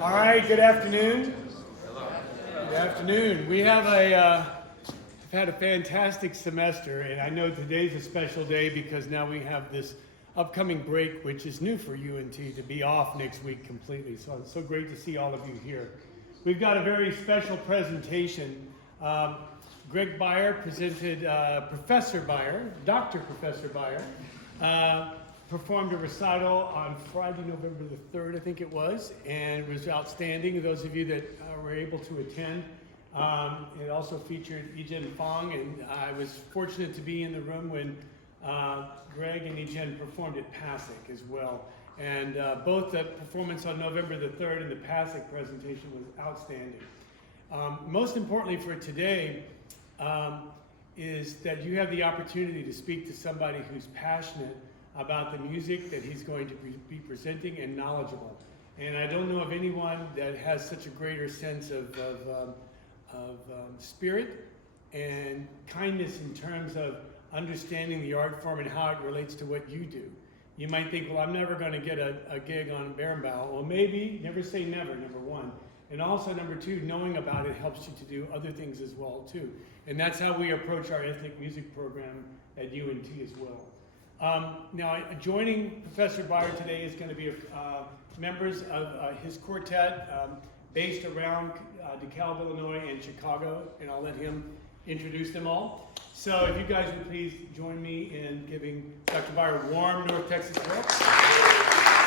All right, good afternoon. Good afternoon. We have we've had a fantastic semester, and I know today's a special day because now we have this upcoming break, which is new for UNT, to be off next week completely. So it's so great to see all of you here. We've got a very special presentation. Greg Beyer presented, Professor Beyer, Dr. Professor Beyer, performed a recital on Friday, November the 3rd, I think it was, and it was outstanding. Those of you that were able to attend, it also featured Yijian Fang, and I was fortunate to be in the room when Greg and Yijian performed at PASIC as well. And both the performance on November the 3rd and the PASIC presentation was outstanding. Most importantly for today is that you have the opportunity to speak to somebody who's passionate about the music that he's going to be presenting and knowledgeable. And I don't know of anyone that has such a greater sense of spirit and kindness in terms of understanding the art form and how it relates to what you do. You might think, well, I'm never going to get a gig on berimbau. Well, maybe, never say never, number one. And also, number two, knowing about it helps you to do other things as well, too. And that's how we approach our ethnic music program at UNT as well. Now, joining Professor Beyer today is going to be members of his quartet based around DeKalb, Illinois and Chicago, and I'll let him introduce them all. So if you guys would please join me in giving Dr. Beyer a warm North Texas welcome.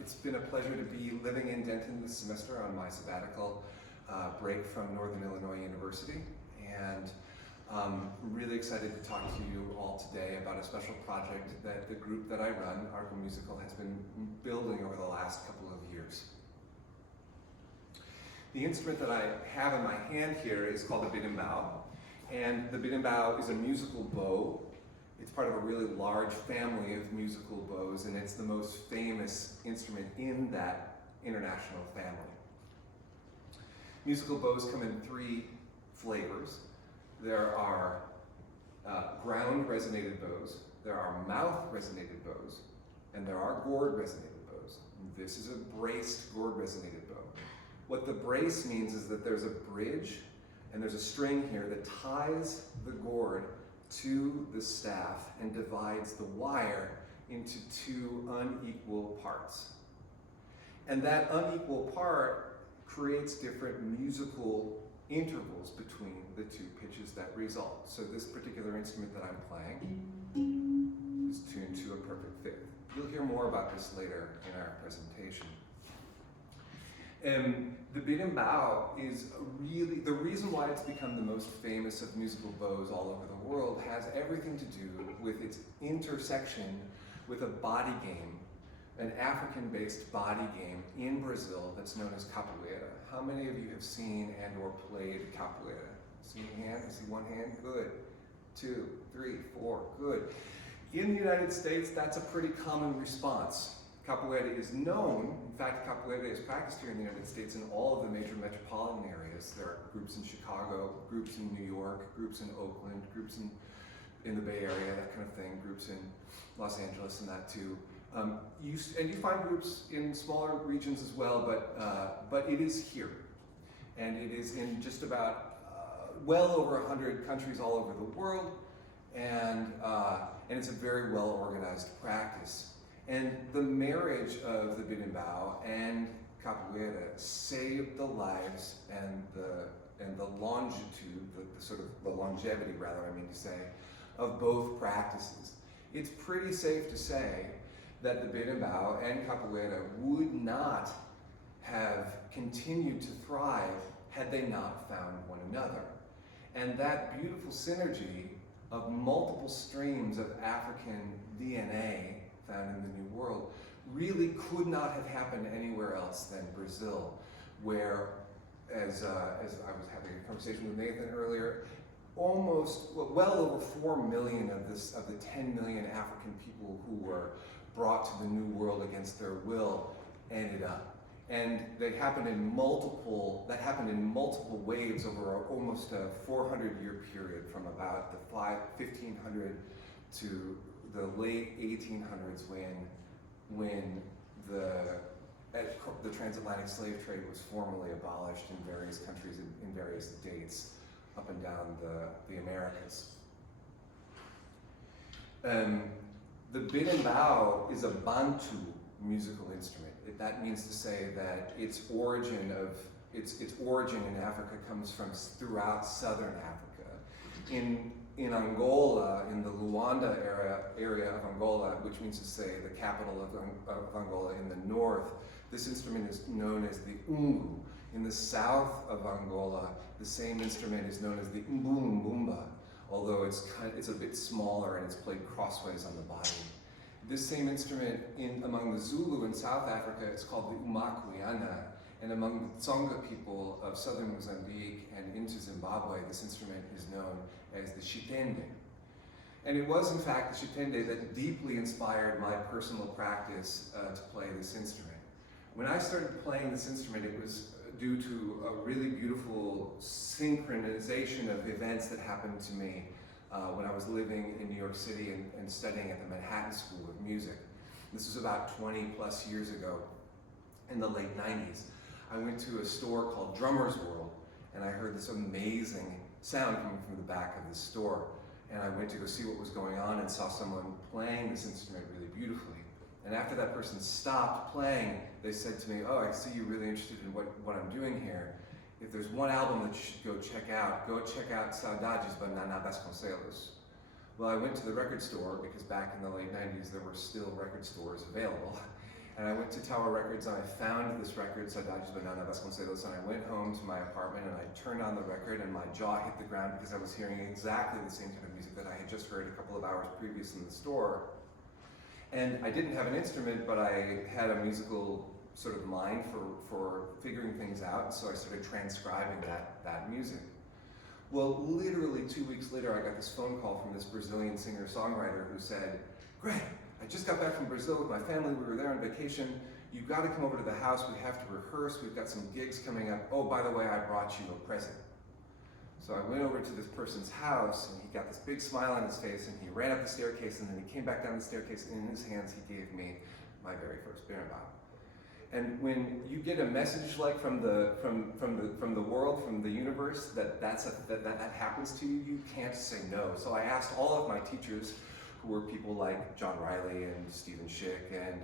It's been a pleasure to be living in Denton this semester on my sabbatical break from Northern Illinois University, and I'm really excited to talk to you all today about a special project that the group that I run, Arcomusical, has been building over the last couple of years. The instrument that I have in my hand here is called a berimbau, and the berimbau is a musical bow. It's part of a really large family of musical bows, and it's the most famous instrument in that international family. Musical bows come in three flavors. There are ground resonated bows, there are mouth resonated bows, and there are gourd resonated bows. This is a braced gourd resonated bow. What the brace means is that there's a bridge and there's a string here that ties the gourd to the staff and divides the wire into two unequal parts. And that unequal part creates different musical intervals between the two pitches that result. So this particular instrument that I'm playing is tuned to a perfect fifth. You'll hear more about this later in our presentation. The berimbau is really, the reason why it's become the most famous of musical bows all over the world has everything to do with its intersection with a body game, an African-based body game in Brazil that's known as capoeira. How many of you have seen and or played capoeira? See a hand? I see one hand? Good. 2, 3, 4, good. In the United States, that's a pretty common response. Capoeira is known, in fact, capoeira is practiced here in the United States in all of the major metropolitan areas. There are groups in Chicago, groups in New York, groups in Oakland, groups in in the Bay Area, that kind of thing, groups in Los Angeles and that too. You find groups in smaller regions as well, but it is here. And it is in just about well over 100 countries all over the world, and it's a very well organized practice. And the marriage of the berimbau and capoeira saved the lives and the longitude, the sort of the longevity rather, I mean to say, of both practices. It's pretty safe to say that the berimbau and capoeira would not have continued to thrive had they not found one another. And that beautiful synergy of multiple streams of African DNA found in the New World really could not have happened anywhere else than Brazil, where, as I was having a conversation with Nathan earlier, well over 4 million of the 10 million African people who were brought to the New World against their will ended up. And that happened in multiple waves over almost a 400-year period, from about the 1500 to the late 1800s, when the transatlantic slave trade was formally abolished in various countries in various dates up and down the Americas. The berimbau is a Bantu musical instrument. That means to say that its origin in Africa comes from throughout southern Africa. In Angola, in the Luanda area of Angola, which means to say the capital of Angola in the north, this instrument is known as the ungu. In the south of Angola, the same instrument is known as the mbumba, although it's a bit smaller and it's played crossways on the body. This same instrument among the Zulu in South Africa is called the umakuiana, and among the Tsonga people of southern Mozambique and into Zimbabwe, this instrument is known as the chitende. And it was in fact the chitende that deeply inspired my personal practice to play this instrument. When I started playing this instrument, it was due to a really beautiful synchronization of events that happened to me when I was living in New York City and studying at the Manhattan School of Music. This was about 20 plus years ago, in the late 90s. I went to a store called Drummer's World, and I heard this amazing sound coming from the back of the store. And I went to go see what was going on and saw someone playing this instrument really beautifully. And after that person stopped playing, they said to me, "Oh, I see you're really interested in what I'm doing here. If there's one album that you should go check out Saudades by Nana Vasconcelos." Well, I went to the record store, because back in the late 90s there were still record stores available. And I went to Tower Records and I found this record, Saudades by Nana Vasconcelos, and I went home to my apartment and I turned on the record and my jaw hit the ground because I was hearing exactly the same kind of music that I had just heard a couple of hours previous in the store. And I didn't have an instrument, but I had a musical sort of mind for figuring things out, and so I started transcribing that music. Well, literally 2 weeks later, I got this phone call from this Brazilian singer-songwriter who said, "Greg, I just got back from Brazil with my family. We were there on vacation. You've got to come over to the house. We have to rehearse. We've got some gigs coming up. Oh, by the way, I brought you a present." So I went over to this person's house, and he got this big smile on his face, and he ran up the staircase, and then he came back down the staircase, and in his hands he gave me my very first berimbau. And when you get a message like from the world, from the universe, that happens to you, you can't say no. So I asked all of my teachers, who were people like John Riley and Stephen Schick and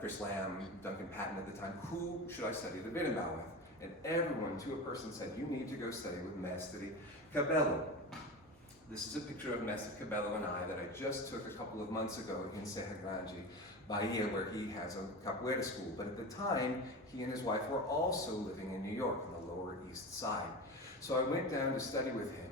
Chris Lamb, Duncan Patton at the time, who should I study the berimbau with? And everyone, to a person, said, "You need to go study with Mestre Cabello." This is a picture of Mestre Cabello and I that I just took a couple of months ago in Serra Grande, Bahia, where he has a capoeira school. But at the time, he and his wife were also living in New York on the Lower East Side. So I went down to study with him,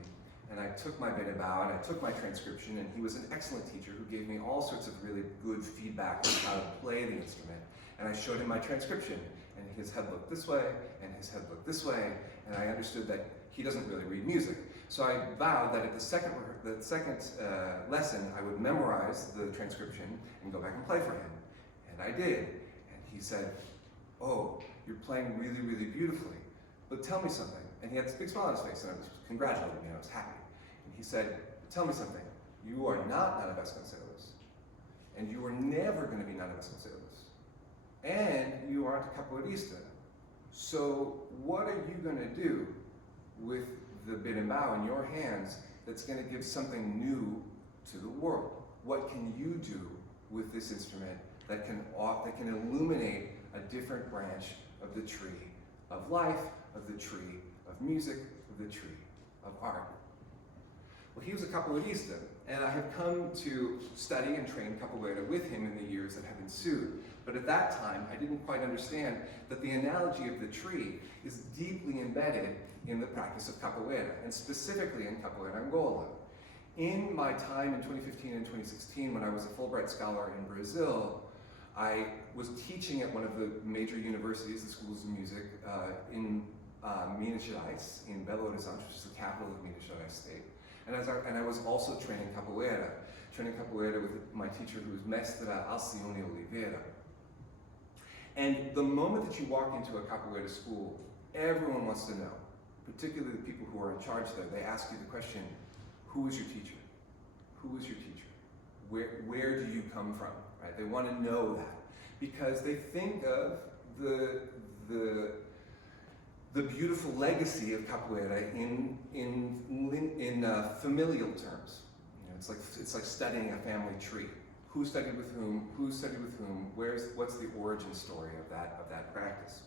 and I took my berimbau and I took my transcription, and he was an excellent teacher who gave me all sorts of really good feedback on how to play the instrument. And I showed him my transcription, and his head looked this way, and his head looked this way, and I understood that he doesn't really read music. So I vowed that at the second lesson, I would memorize the transcription and go back and play for him. And I did. And he said, "Oh, you're playing really, really beautifully, but tell me something." And he had this big smile on his face, and I was congratulating me, and I was happy. And he said, "Tell me something. You are not Nana Vasconcelos. And you are never going to be Nana Vasconcelos. And you aren't a capoeirista. So what are you going to do with the berimbau in your hands that's going to give something new to the world? What can you do with this instrument that can illuminate a different branch of the tree of life, of the tree of music, of the tree of art? Well, he was a capoeirista, and I have come to study and train capoeira with him in the years that have ensued. But at that time, I didn't quite understand that the analogy of the tree is deeply embedded in the practice of capoeira, and specifically in capoeira Angola. In my time in 2015 and 2016, when I was a Fulbright scholar in Brazil, I was teaching at one of the major universities, the schools of music, in Minas Gerais, in Belo Horizonte, which is the capital of Minas Gerais state. And I was also training capoeira with my teacher who was Mestra Alcione Oliveira. And the moment that you walk into a capoeira school, everyone wants to know, particularly the people who are in charge there, they ask you the question, who is your teacher? Who is your teacher? Where do you come from? Right? They want to know that because they think of the beautiful legacy of capoeira in familial terms. You know, it's like studying a family tree. Who studied with whom? Who studied with whom? What's the origin story of that practice?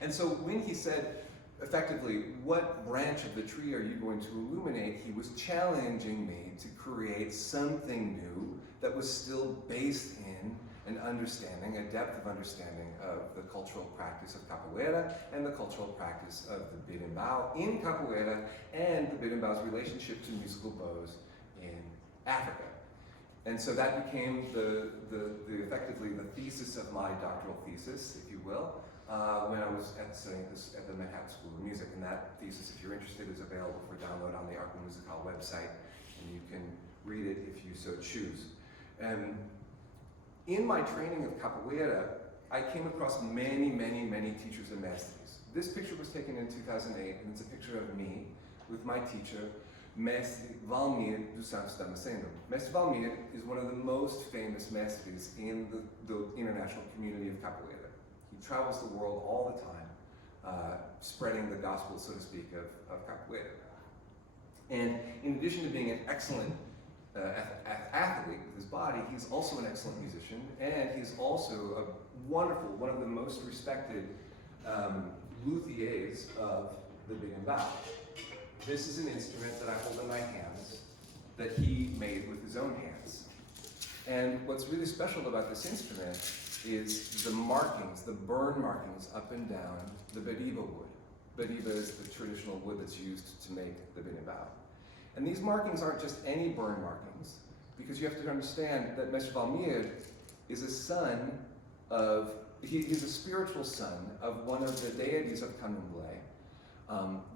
And so when he said, effectively, what branch of the tree are you going to illuminate? He was challenging me to create something new that was still based in an understanding, a depth of understanding of the cultural practice of capoeira and the cultural practice of the berimbau in capoeira and the berimbau's relationship to musical bows in Africa. And so that became effectively the thesis of my doctoral thesis, if you will, when I was studying this at the Manhattan School of Music. And that thesis, if you're interested, is available for download on the Arcomusical website, and you can read it if you so choose. In my training of capoeira, I came across many, many, many teachers and mestres. This picture was taken in 2008, and it's a picture of me with my teacher, Mestre Valmir dos Santos Damasceno. Mestre Valmir is one of the most famous mestres in the international community of capoeira. He travels the world all the time, spreading the gospel, so to speak, of capoeira. And in addition to being an excellent athlete with his body, he's also an excellent musician, and he's also a wonderful, one of the most respected luthiers of the berimbau. This is an instrument that I hold in my hands that he made with his own hands. And what's really special about this instrument is the markings, the burn markings up and down the beriba wood. Beriba is the traditional wood that's used to make the berimbau. And these markings aren't just any burn markings, because you have to understand that Mestre Valmir is a son of, he's a spiritual son of one of the deities of Candomblé,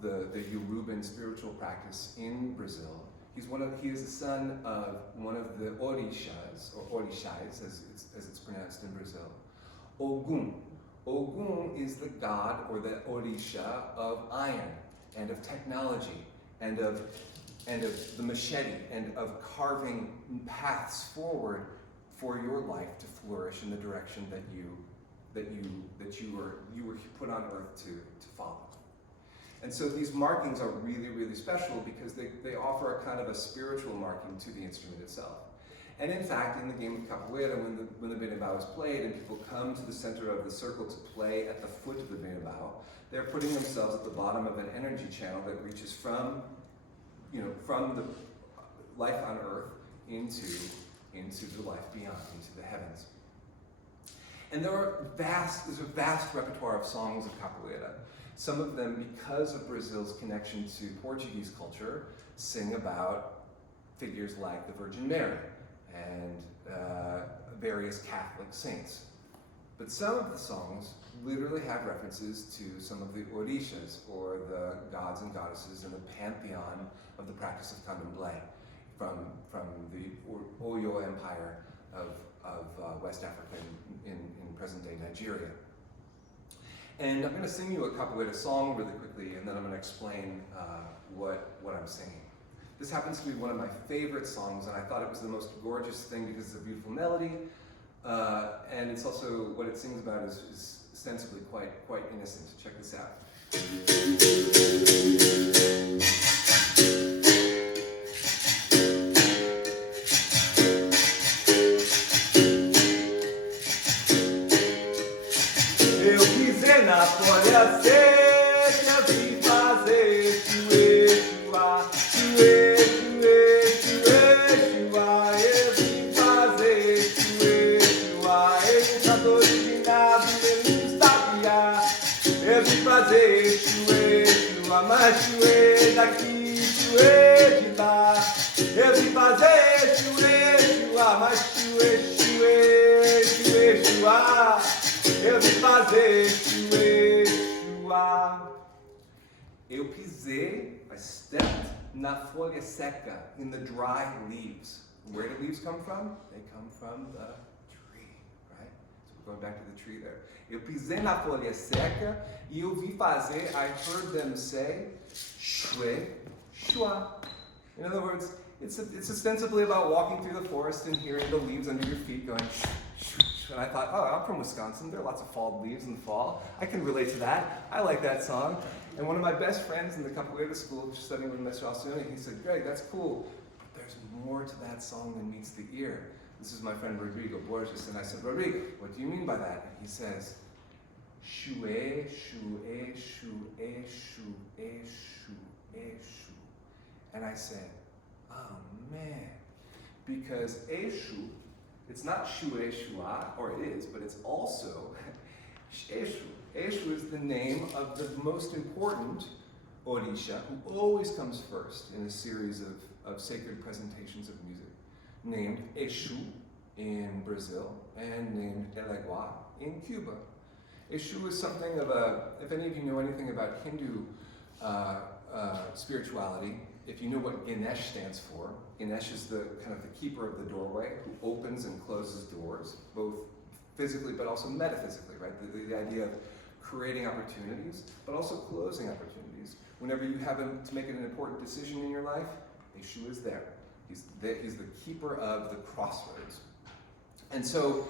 the Yoruban spiritual practice in Brazil. He is the son of one of the orishas, or orishas as it's pronounced in Brazil, Ogum. Ogum is the god or the orisha of iron and of technology and of the machete and of carving paths forward for your life to flourish in the direction that you were put on earth to follow. And so these markings are really, really special because they offer a kind of a spiritual marking to the instrument itself. And in fact, in the game of capoeira, when the berimbau is played and people come to the center of the circle to play at the foot of the berimbau, they're putting themselves at the bottom of an energy channel that reaches from the life on earth into the life beyond, into the heavens. And there's a vast repertoire of songs of capoeira. Some of them, because of Brazil's connection to Portuguese culture, sing about figures like the Virgin Mary and various Catholic saints. But some of the songs literally have references to some of the orishas, or the gods and goddesses in the pantheon of the practice of Candomblé from the Oyo Empire of West Africa in present-day Nigeria. And I'm going to sing you a capoeira song really quickly, and then I'm going to explain what I'm singing. This happens to be one of my favorite songs, and I thought it was the most gorgeous thing because it's a beautiful melody, and it's also, what it sings about is ostensibly quite innocent. Check this out. Eu pisei na folha seca, vi fazer chuê, chuá, chuê, chuê, chuê, chuá. Eu vi fazer chuê, chuá. Eu canto originado, ele não sabia. Eu vi fazer chuê, chuá, mas chuê daqui, chuê de lá. Eu vi fazer chuê, chuá, mas chuê, chuê, chuê, chuá. Eu vim fazer chuê, chuá. Eu pisei, I stepped na folha seca, in the dry leaves. Where do leaves come from? They come from the tree, right? So we're going back to the tree there. Eu pisei na folha seca e eu vi fazer, I heard them say, chuê, chuá. In other words, it's ostensibly about walking through the forest and hearing the leaves under your feet going shh, shh, shh. And I thought, oh, I'm from Wisconsin. There are lots of fall leaves in the fall. I can relate to that. I like that song. And one of my best friends in the capoeira school, studying with Mr. Alcione, he said, Greg, that's cool, but there's more to that song than meets the ear. This is my friend Rodrigo Borges, and I said, Rodrigo, what do you mean by that? And he says, shué, shué, shué, shué, shué, shu. And I said, oh man, because eshu, it's not shué shua, or it is, but it's also eshu. Eshu is the name of the most important orisha, who always comes first in a series of sacred presentations of music, named Eshu in Brazil and named Elegua in Cuba. Eshu is something of a, if any of you know anything about Hindu spirituality, if you know what Ganesh stands for, Ganesh is the kind of the keeper of the doorway who opens and closes doors, both physically but also metaphysically, right? The idea of creating opportunities, but also closing opportunities. Whenever you have to make an important decision in your life, Eshu is there. He's the keeper of the crossroads. And so,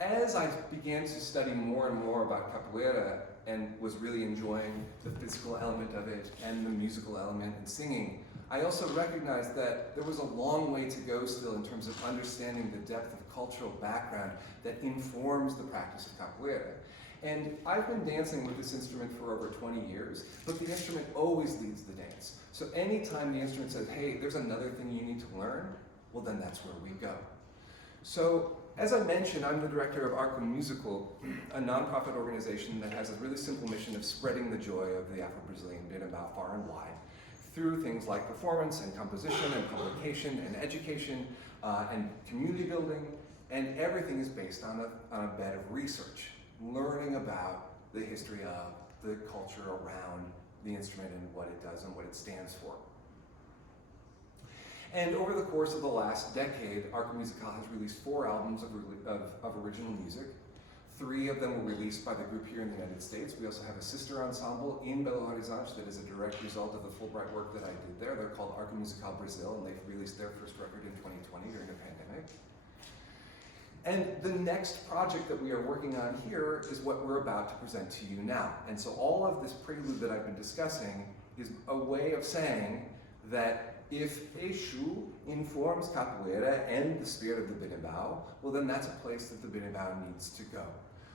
as I began to study more and more about capoeira and was really enjoying the physical element of it and the musical element and singing, I also recognized that there was a long way to go still in terms of understanding the depth of cultural background that informs the practice of capoeira. And I've been dancing with this instrument for over 20 years, but the instrument always leads the dance. So anytime the instrument says, hey, there's another thing you need to learn, well then that's where we go. So, as I mentioned, I'm the director of Arcomusical, a nonprofit organization that has a really simple mission of spreading the joy of the Afro-Brazilian berimbau far and wide through things like performance and composition and publication and education and community building, and everything is based on a bed of research, learning about the history of the culture around the instrument and what it does and what it stands for. And over the course of the last decade, Arcomusical has released 4 albums of original music. 3 of them were released by the group here in the United States. We also have a sister ensemble in Belo Horizonte that is a direct result of the Fulbright work that I did there. They're called Arcomusical Brazil, and they've released their first record in 2020 during the pandemic. And the next project that we are working on here is what we're about to present to you now. And so all of this prelude that I've been discussing is a way of saying that if Eshu informs capoeira and the spirit of the berimbau, well then that's a place that the berimbau needs to go.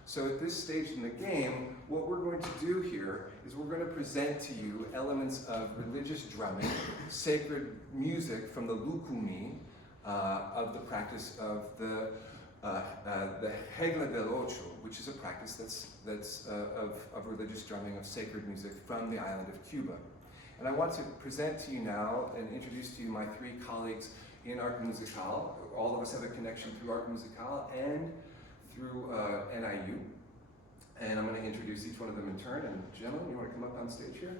So at this stage in the game, what we're going to do here is we're going to present to you elements of religious drumming, sacred music from the Lucumí, of the practice of the Regla del Ocho, which is a practice that's of religious drumming of sacred music from the island of Cuba. And I want to present to you now and introduce to you my 3 colleagues in Arcomusical. All of us have a connection through Arcomusical and through NIU. And I'm going to introduce each one of them in turn. And gentlemen, you want to come up on stage here?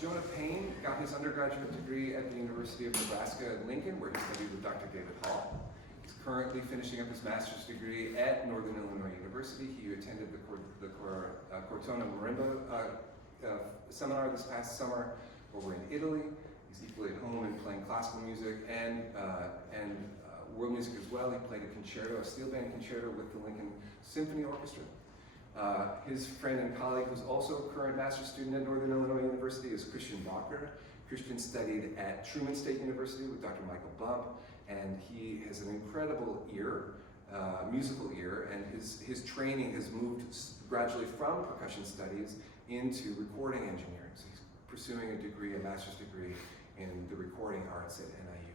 Jonah Payne got his undergraduate degree at the University of Nebraska at Lincoln, where he studied with Dr. David Hall. He's currently finishing up his master's degree at Northern Illinois University. He attended the Cortona Marimba seminar this past summer over in Italy. He's equally at home in playing classical music and world music as well. He played a concerto, a steel band concerto with the Lincoln Symphony Orchestra. His friend and colleague, who's also a current master's student at Northern Illinois University, is Christian Baugher. Christian studied at Truman State University with Dr. Michael Bump, and he has an incredible ear, musical ear, and his training has moved gradually from percussion studies into recording engineering. So he's pursuing a master's degree in the recording arts at NIU.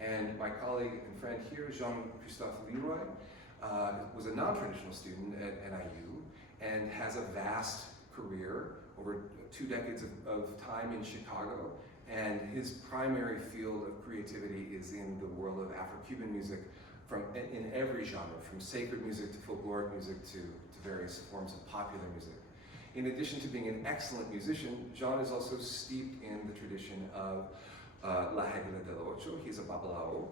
And my colleague and friend here, Jean-Christophe LeRoy, was a non-traditional student at NIU and has a vast career over 2 decades of time in Chicago. And his primary field of creativity is in the world of Afro-Cuban music in every genre, from sacred music to folkloric music to various forms of popular music. In addition to being an excellent musician, Jean is also steeped in the tradition of La Regla del Ocho. He's a babalao.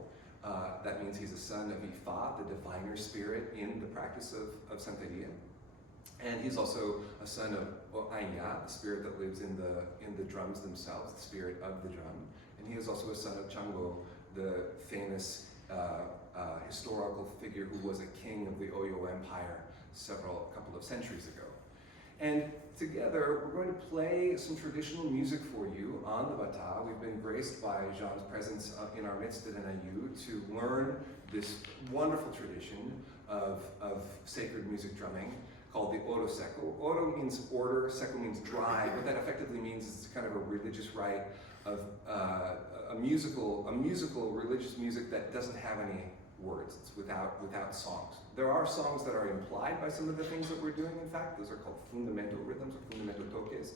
That means he's a son of Ifa, the diviner spirit in the practice of Santeria. And he's also a son of Oanya, the spirit that lives in the drums themselves, the spirit of the drum. And he is also a son of Chango, the famous historical figure who was a king of the Oyo Empire a couple of centuries ago. And together, we're going to play some traditional music for you on the batá. We've been graced by Jean's presence in our midst at NIU to learn this wonderful tradition of sacred music drumming called the oro seco. Oro means order, seco means dry. What that effectively means is it's kind of a religious rite of a musical religious music that doesn't have any words. It's without songs. There are songs that are implied by some of the things that we're doing. In fact, those are called fundamental rhythms or fundamental toques.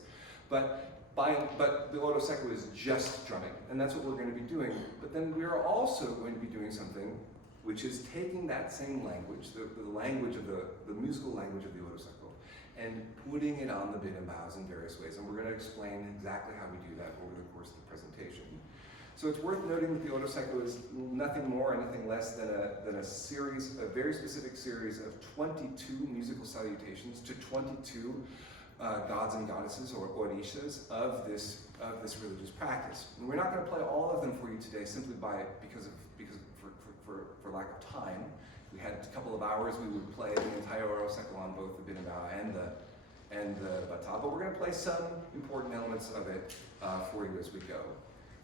But the oro seco is just drumming, and that's what we're going to be doing. But then we are also going to be doing something which is taking that same language, the language of the musical language of the oro seco, and putting it on the berimbaus in various ways. And we're going to explain exactly how we do that over the course of the presentation. So it's worth noting that the oro seco is nothing more and nothing less than a very specific series of 22 musical salutations to 22 gods and goddesses or orishas of this religious practice. And we're not going to play all of them for you today simply because for lack of time. If we had a couple of hours, we would play the entire oro seco on both the berimbau and the batá, but we're going to play some important elements of it for you as we go.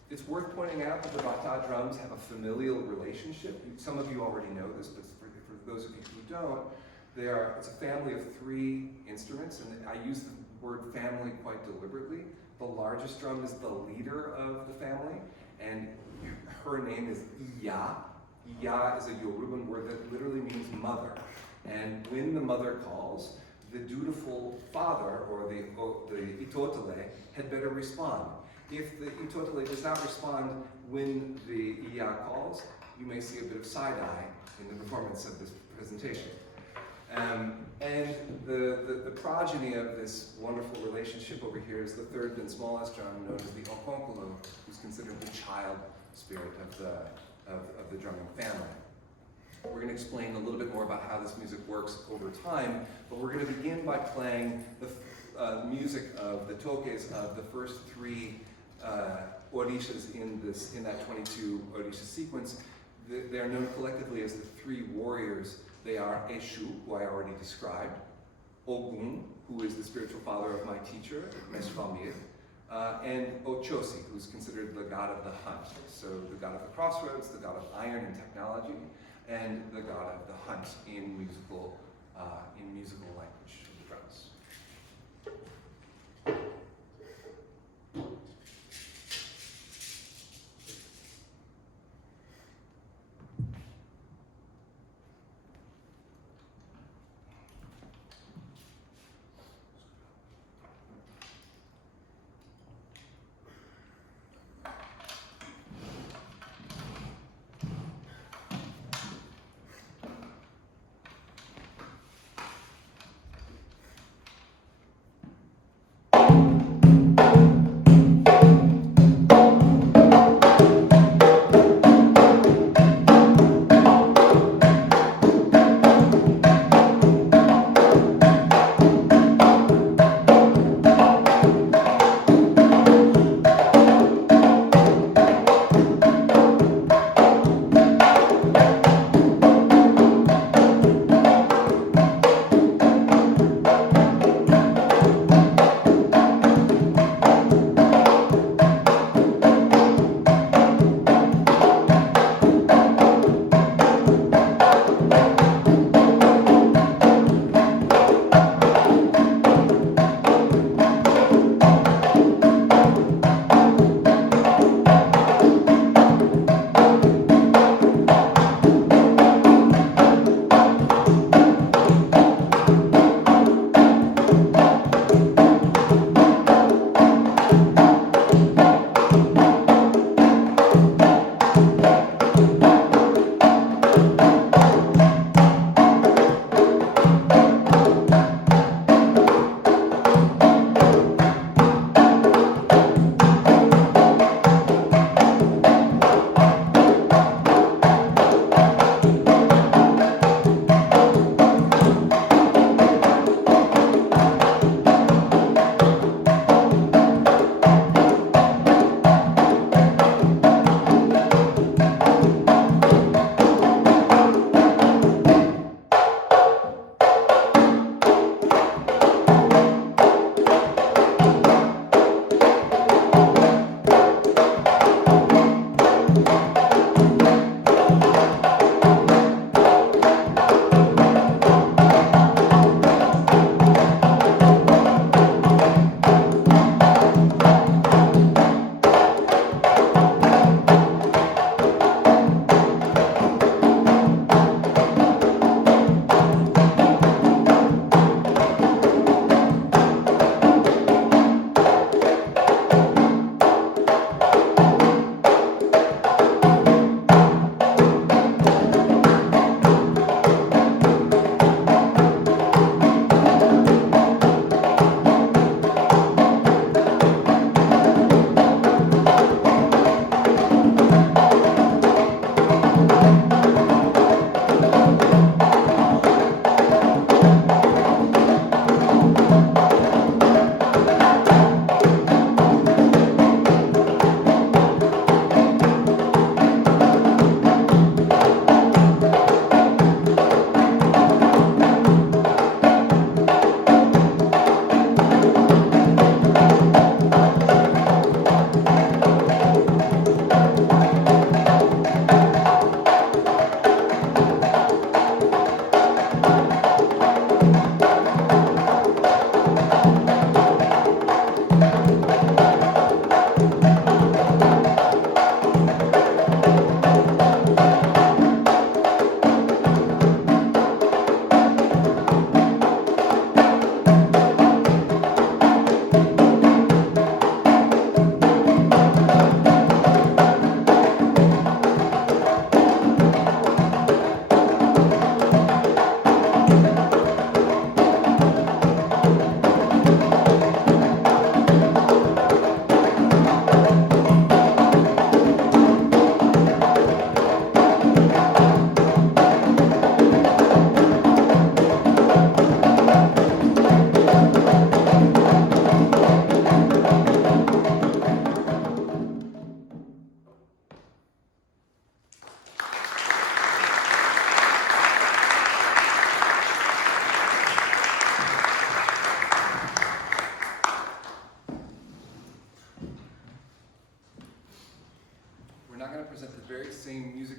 It's worth pointing out that the batá drums have a familial relationship. Some of you already know this, but for those of you who don't, it's a family of 3 instruments, and I use the word family quite deliberately. The largest drum is the leader of the family, and her name is Iya. Iya is a Yoruban word that literally means mother. And when the mother calls, the dutiful father, or the itotele, had better respond. If the itotele does not respond when the Iya calls, you may see a bit of side-eye in the performance of this presentation. And the progeny of this wonderful relationship over here is the 3rd and smallest drum, known as the Arcomusical, who's considered the child spirit of the drumming family. We're going to explain a little bit more about how this music works over time, but we're going to begin by playing the music of the toques of the first 3 orishas in that 22 orisha sequence. They are known collectively as the 3 warriors. They are Eshu, who I already described, Ogun, who is the spiritual father of my teacher, Mestre Valmir, and Ochosi, who's considered the god of the hunt. So the god of the crossroads, the god of iron and technology, and the god of the hunt in musical language of the drums.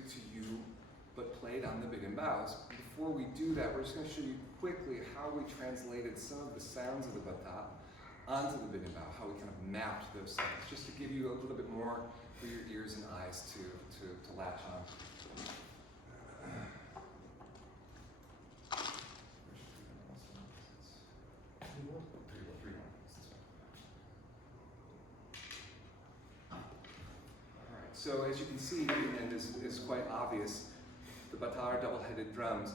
music to you, but played on the berimbaus. Before we do that, we're just going to show you quickly how we translated some of the sounds of the batá onto the berimbau, how we kind of mapped those sounds, just to give you a little bit more for your ears and eyes to latch on. So as you can see, and is quite obvious, the batá are double-headed drums.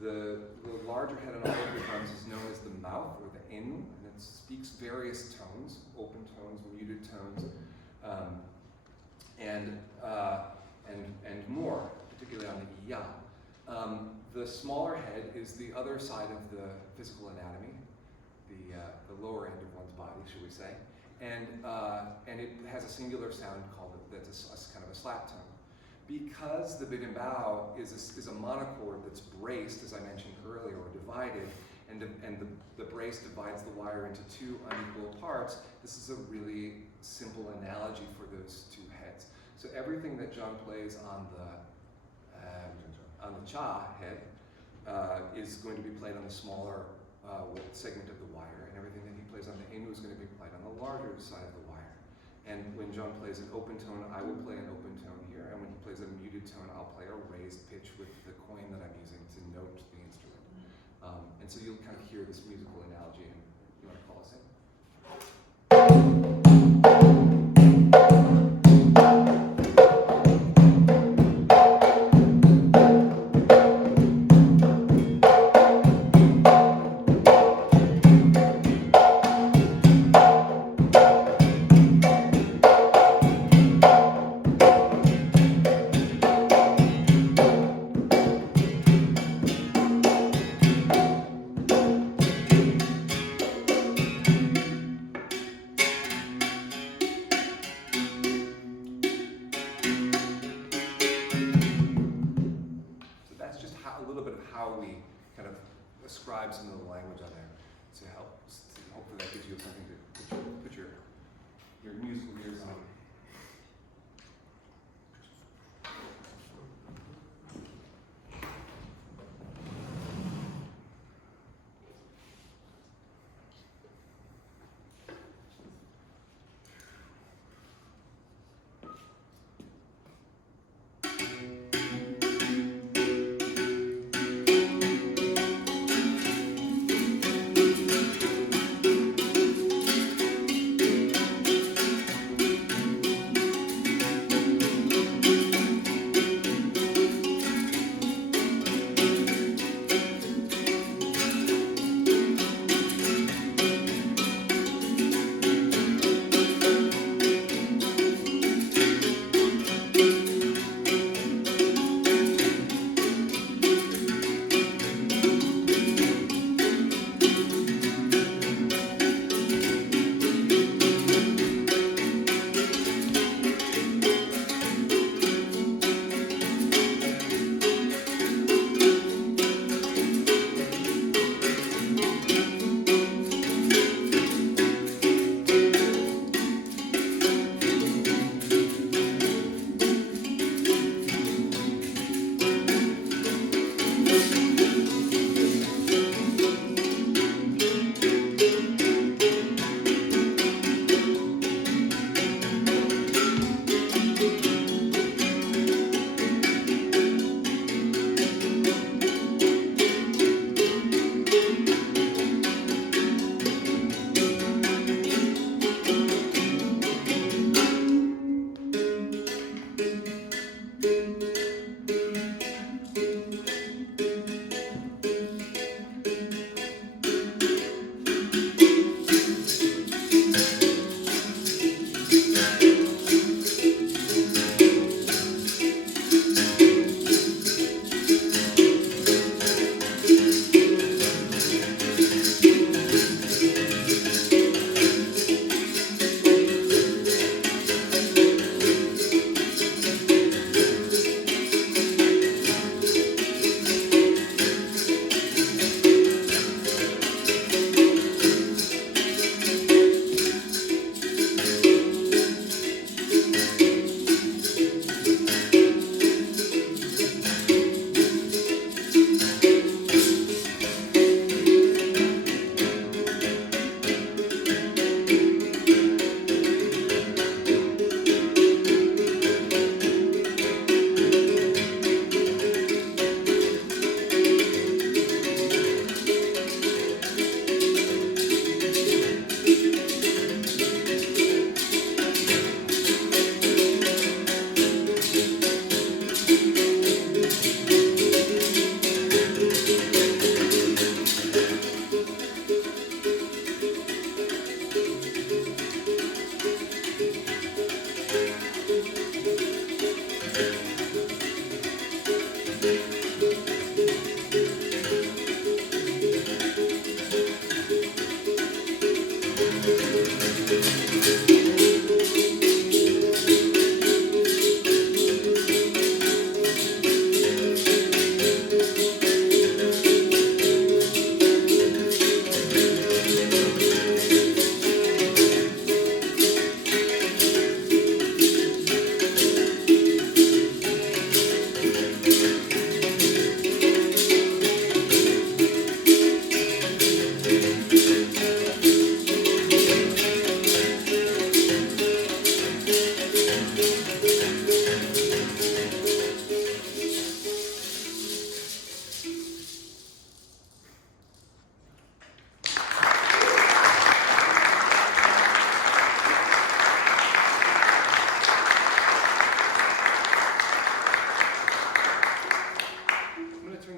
The larger head on all of the drums is known as the mouth, or the enu, and it speaks various tones, open tones, muted tones, and more, particularly on the iya. The smaller head is the other side of the physical anatomy, the lower end of one's body, should we say, and it has a singular sound called that's a kind of a slap tone. Because the berimbau is a monochord that's braced, as I mentioned earlier, or divided, and the brace divides the wire into two unequal parts, this is a really simple analogy for those two heads. So everything that John plays on the cha head is going to be played on the smaller segment of the wire, and everything that he plays on the enu is going to be played on the larger side of the wire. And when John plays an open tone, I will play an open tone here, and when he plays a muted tone, I'll play a raised pitch with the coin that I'm using to note the instrument. And so you'll kind of hear this musical analogy, and you want to call us in? Some of the language on there to help. Hopefully that gives you something to put your musical ears on.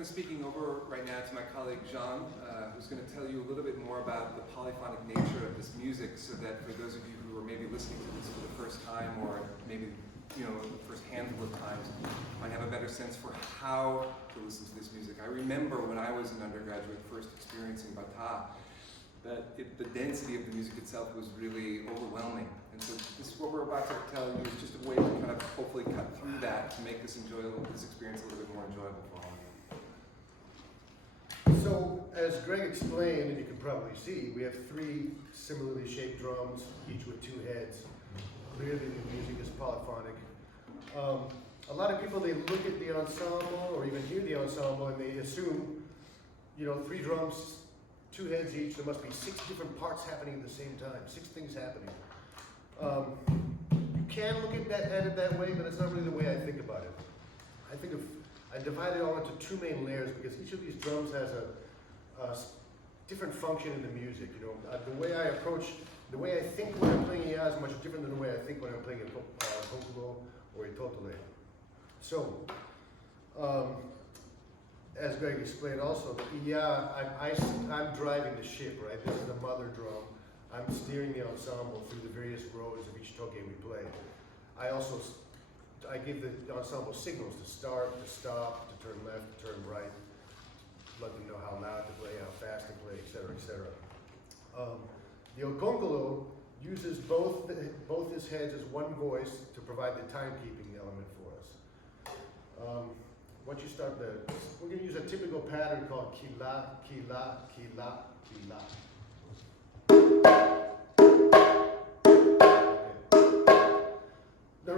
the speaking over right now to my colleague Jean, who's going to tell you a little bit more about the polyphonic nature of this music, so that for those of you who are maybe listening to this for the first time, or maybe the first handful of times, might have a better sense for how to listen to this music. I remember when I was an undergraduate first experiencing batá, that the density of the music itself was really overwhelming. And so this is what we're about to tell you is just a way to kind of hopefully cut through that to make this experience a little bit more enjoyable for all of you. So, as Greg explained, and you can probably see, we have 3 similarly shaped drums, each with 2 heads. Clearly the music is polyphonic. A lot of people, they look at the ensemble or even hear the ensemble and they assume, 3 drums, 2 heads each, there must be 6 different parts happening at the same time, 6 things happening. You can look at it that way, but it's not really the way I think about it. I divide it all into 2 main layers because each of these drums has a different function in the music. The way I think when I'm playing is much different than the way I think when I'm playing a Arcomusical or a totale. So, as Greg explained also, I'm driving the ship, right? This is the mother drum. I'm steering the ensemble through the various roads of each toque we play. I give the ensemble signals to start, to stop, to turn left, to turn right, let them know how loud to play, how fast to play, etc., etc. The Arcomusical uses both his heads as one voice to provide the timekeeping element for us. Once you start we're going to use a typical pattern called ki-la, ki-la, ki-la, ki-la. No.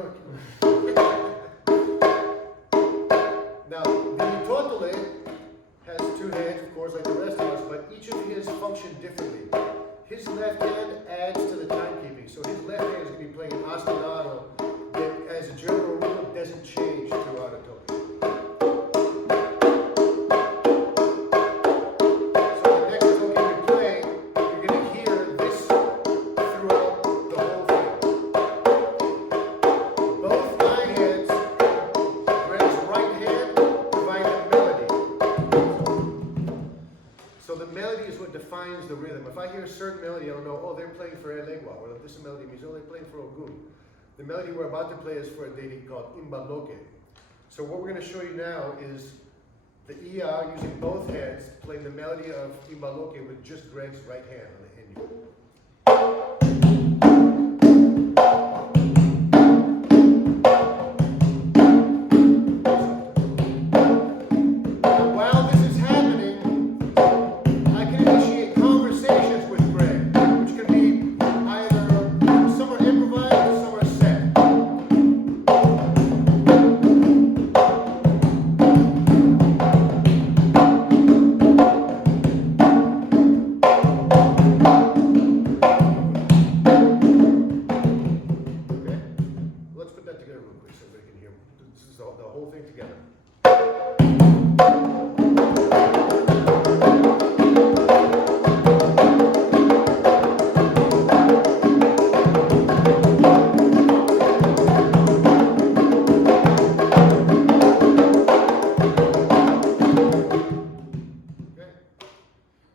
Now, the totale has 2 hands, of course, like the rest of us, but each of his function differently. His left hand adds to the timekeeping, so his left hand is going to be playing an ostinato that, as a general rule, doesn't change throughout a toque. So the next toque we play, you're going to hear this throughout the whole thing. Both my hands, Greg's right hand, provide the melody. So the melody is what defines the rhythm. If I hear a certain melody, I'll know, oh, they're playing for Elegua, or this melody means, oh, they're playing for Ogun. The melody we're about to play is for a deity called Imbaloke. So what we're going to show you now is the Iya using both heads, playing the melody of Imbaloke with just Greg's right hand on the Hindu. While this is happening, I can initiate conversations with Greg, which can be either some are improvised or some are set. Okay? Let's put that together real quick so everybody can hear. This is the whole thing together.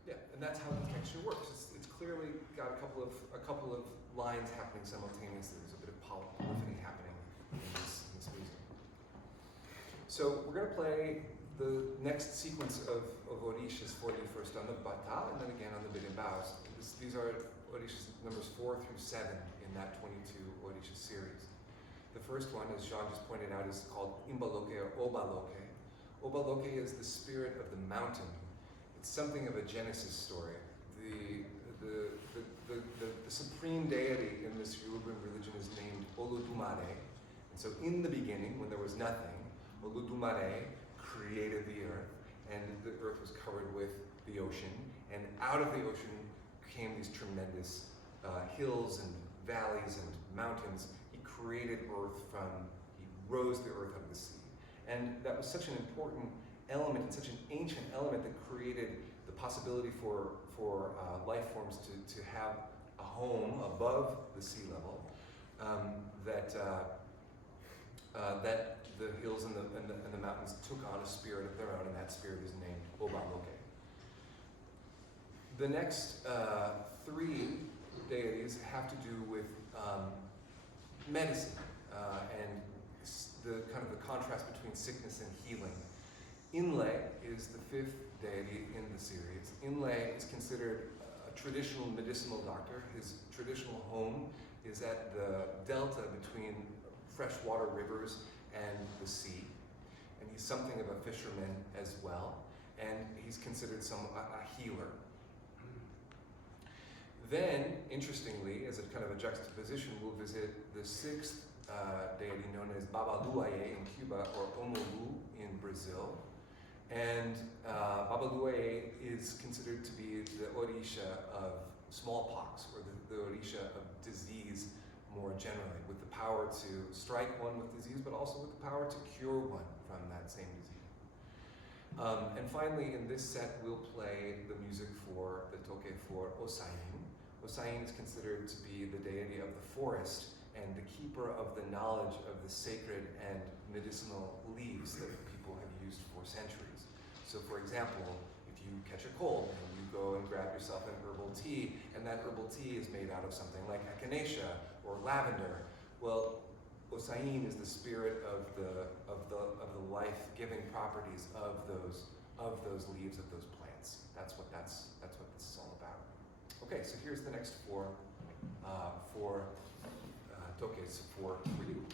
Yeah, and that's how the texture works. It's clearly got a couple of lines happening simultaneously. There's a bit of polyphony happening in this music. So we're going to play the next sequence of orishas for you, first on the batá and then again on the berimbau. These are orishas numbers 4 through 7 in that 22 orisha series. The first one, as Jean just pointed out, is called Imbaloke or Obaloke. Obaloke is the spirit of the mountain. It's something of a Genesis story. The supreme deity in this Yoruban religion is named Olodumare. And so in the beginning, when there was nothing, Olodumare created the earth, and the earth was covered with the ocean. And out of the ocean came these tremendous hills and valleys and mountains. He created earth he rose the earth out of the sea. And that was such an important element, and such an ancient element that created the possibility for life forms to have a home above the sea level, that that the hills and the mountains took on a spirit of their own, and that spirit is named Obamoke. The next three deities have to do with medicine and the kind of the contrast between sickness and healing. Inle is the fifth deity in the series. Inle is considered a traditional medicinal doctor. His traditional home is at the delta between freshwater rivers and the sea. And he's something of a fisherman as well. And he's considered a healer. Then, interestingly, as a kind of a juxtaposition, we'll visit the sixth deity known as Babaluaye in Cuba or Omolu in Brazil. And Babaluaye is considered to be the orisha of smallpox, or the orisha of disease more generally, with the power to strike one with disease, but also with the power to cure one from that same disease. And finally, in this set, we'll play the music for the toque for Osayin. Osayin is considered to be the deity of the forest and the keeper of the knowledge of the sacred and medicinal leaves that people have used for centuries. So for example, if you catch a cold and you go and grab yourself an herbal tea, and that herbal tea is made out of something like echinacea or lavender, well, Osayin is the spirit of the life-giving properties of those leaves, of those plants. That's what this is all about. Okay, so here's the next four toques for you.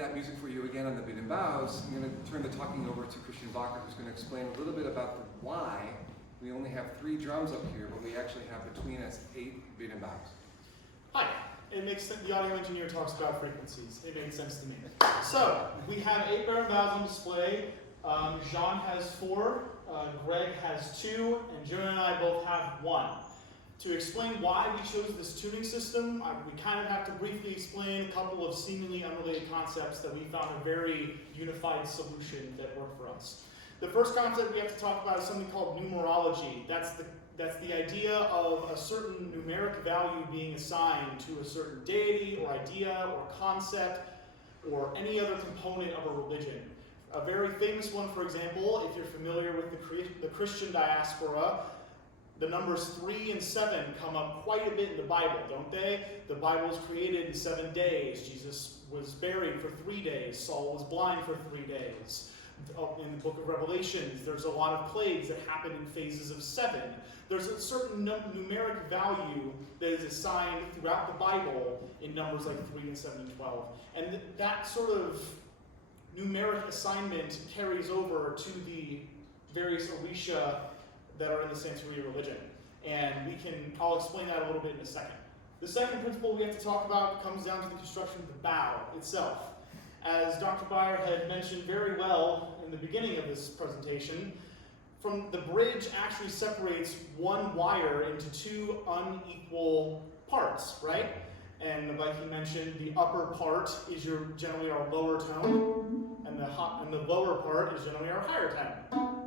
that music for you again on the berimbaus, I'm going to turn the talking over to Christian Baugher, who's going to explain a little bit about the why we only have 3 drums up here, but we actually have between us 8 berimbaus. Hi. It makes sense. The audio engineer talks about frequencies. It made sense to me. So we have 8 berimbaus on display. Jean has 4, Greg has 2, and Jonah and I both have 1. To explain why we chose this tuning system, we kind of have to briefly explain a couple of seemingly unrelated concepts that we found a very unified solution that worked for us. The first concept we have to talk about is something called numerology. That's the idea of a certain numeric value being assigned to a certain deity or idea or concept or any other component of a religion. A very famous one, for example, if you're familiar with the Christian diaspora, the numbers 3 and 7 come up quite a bit in the Bible, don't they? The Bible was created in 7 days. Jesus was buried for 3 days. Saul was blind for 3 days. In the book of Revelations, there's a lot of plagues that happen in phases of 7. There's a certain numeric value that is assigned throughout the Bible in numbers like 3 and 7 and 12. And that sort of numeric assignment carries over to the various orisha that are in the Santeria religion. And I'll explain that a little bit in a second. The second principle we have to talk about comes down to the construction of the bow itself. As Dr. Beyer had mentioned very well in the beginning of this presentation, from the bridge actually separates one wire into 2 unequal parts, right? And like he mentioned, the upper part is generally our lower tone, and the lower part is generally our higher tone.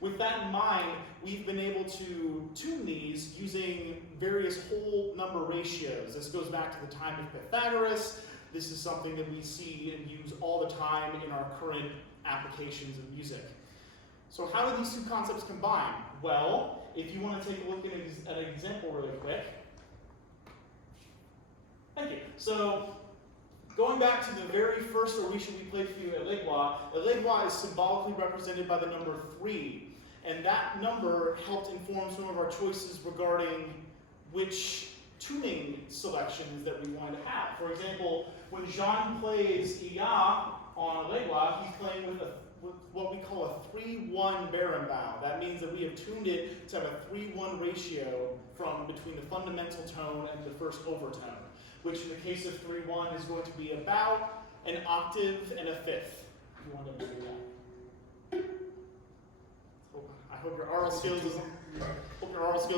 With that in mind, we've been able to tune these using various whole number ratios. This goes back to the time of Pythagoras. This is something that we see and use all the time in our current applications of music. So how do these 2 concepts combine? Well, if you want to take a look at an example really quick. Thank you. So, going back to the very first orisha we played for you at Legua is symbolically represented by the number 3. And that number helped inform some of our choices regarding which tuning selections that we wanted to have. For example, when Jean plays Iya on Legua, he's playing with what we call a 3-1 berimbau. That means that we have tuned it to have a 3-1 ratio from between the fundamental tone and the first overtone, which in the case of 3-1 is going to be about an octave and a fifth. If you want to do that. I hope your oral skills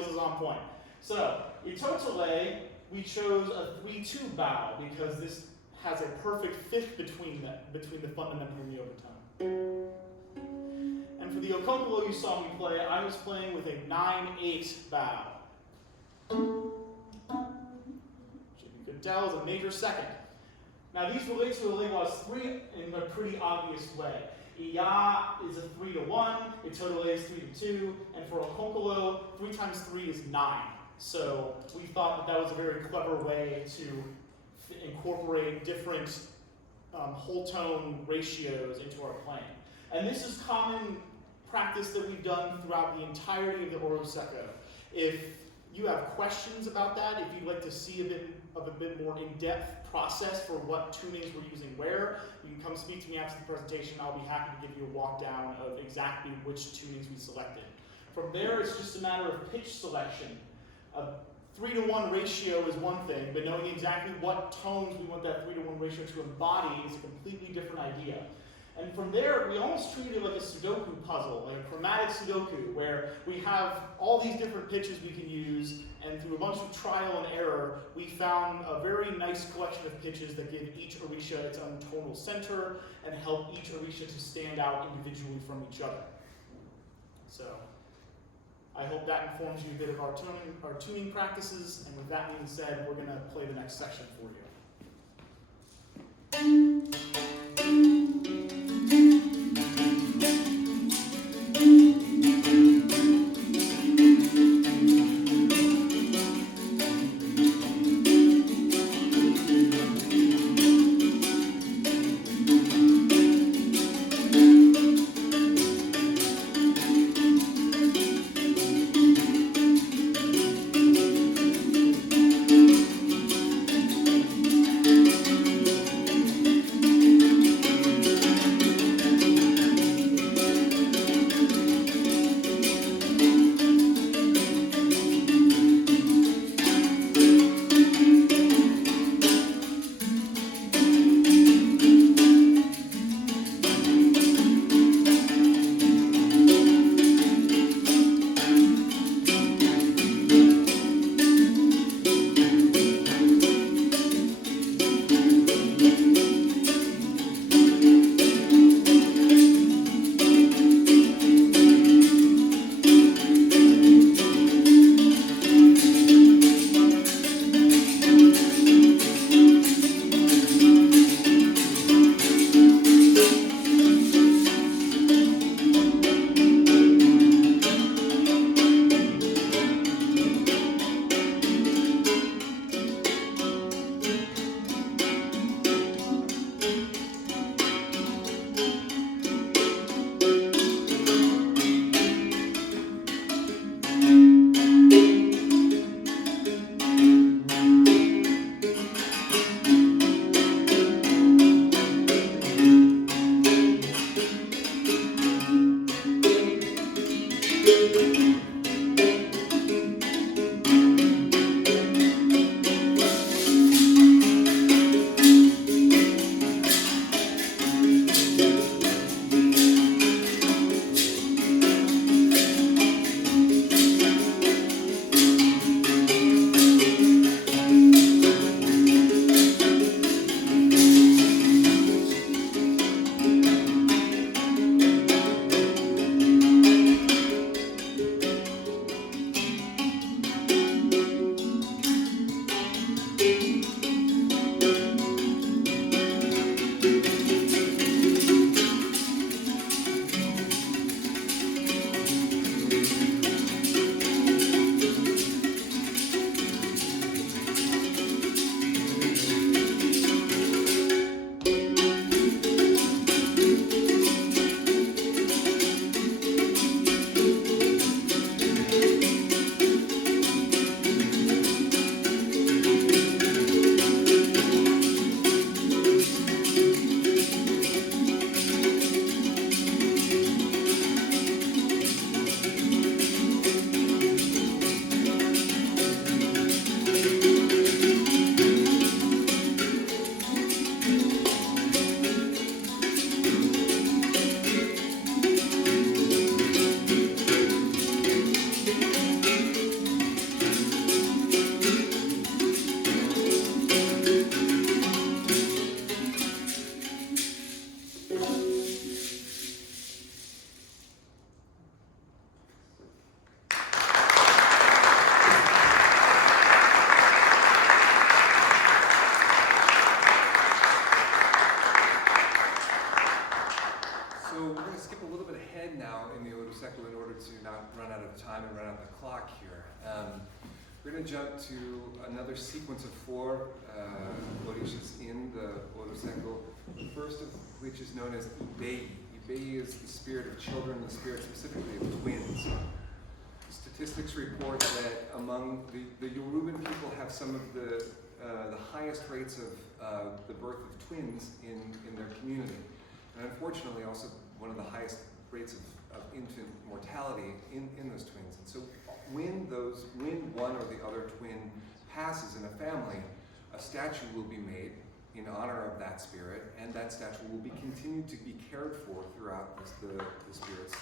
is on point. So, in totale, we chose a 3-2 bow because this has a perfect fifth between the fundamental and the overtone. And for the Arcomusical you saw me play, I was playing with a 9-8 bow. Which you could tell is a major second. Now these relate to a Legua 3 in a pretty obvious way. Iya is a 3-1, Itotale is 3-2, and for Arcomusical, 3 times 3 is 9. So we thought that was a very clever way to incorporate different whole tone ratios into our playing. And this is common practice that we've done throughout the entirety of the Oro Secco. If you have questions about that, if you'd like to see a bit more in-depth process for what tunings we're using where, you can come speak to me after the presentation. I'll be happy to give you a walk down of exactly which tunings we selected. From there, it's just a matter of pitch selection. A 3-to-1 ratio is one thing, but knowing exactly what tones we want that 3-to-1 ratio to embody is a completely different idea. And from there, we almost treat it like a Sudoku puzzle, like a chromatic Sudoku, where we have all these different pitches we can use, and through a bunch of trial and error, we found a very nice collection of pitches that give each orisha its own tonal center and help each orisha to stand out individually from each other. So, I hope that informs you a bit of our tuning practices, and with that being said, we're going to play the next section for you. ahead now in the Oriseko in order to not run out of time and run out the clock here. We're going to jump to another sequence of 4 orishas in the Oriseko, the first of which is known as Beyer. Beyer is the spirit of children, the spirit specifically of twins. Statistics report that among the Yoruban people have some of the highest rates of the birth of twins in their community. And unfortunately also one of the highest rates of infant mortality in those twins. And so when one or the other twin passes in a family, a statue will be made in honor of that spirit, and that statue will be continued to be cared for throughout the spirit's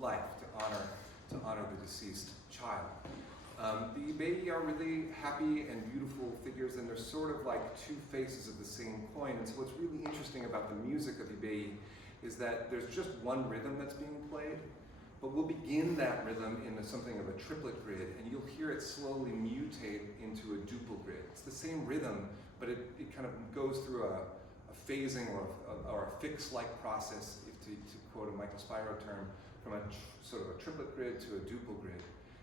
life to honor the deceased child. The Ibeyi are really happy and beautiful figures, and they're sort of like 2 faces of the same coin. And so what's really interesting about the music of Ibeyi is that there's just one rhythm that's being played, but we'll begin that rhythm in something of a triplet grid, and you'll hear it slowly mutate into a duple grid. It's the same rhythm, but it kind of goes through a phasing or a fix-like process, to quote a Michael Spiro term, from a sort of a triplet grid to a duple grid.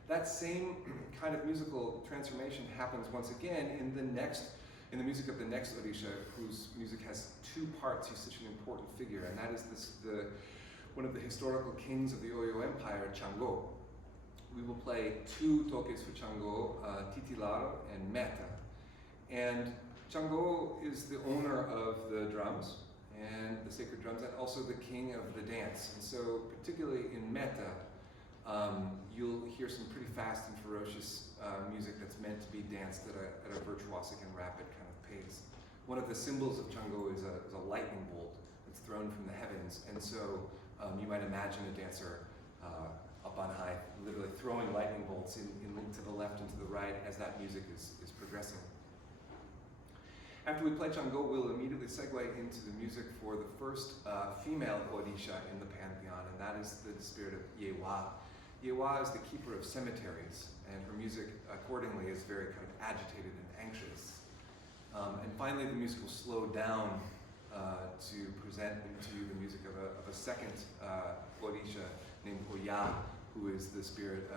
That same kind of musical transformation happens once again in the music of the next Orisha, whose music has 2 parts. He's such an important figure, and that is one of the historical kings of the Oyo Empire, Chango. We will play 2 toques for Chango, Titilar and Meta. And Chango is the owner of the drums and the sacred drums, and also the king of the dance. And so, particularly in Meta, you'll hear some pretty fast and ferocious music that's meant to be danced at a virtuosic and rapid kind of pace. One of the symbols of Chango is a lightning bolt that's thrown from the heavens, and so you might imagine a dancer up on high, literally throwing lightning bolts to the left and to the right as that music is progressing. After we play Chango, we'll immediately segue into the music for the first female Orisha in the pantheon, and that is the spirit of Yewa. Yewa is the keeper of cemeteries, and her music accordingly is very kind of agitated and anxious. And finally, the music will slow down to present to you the music of a second Orisha named Oya, who is the spirit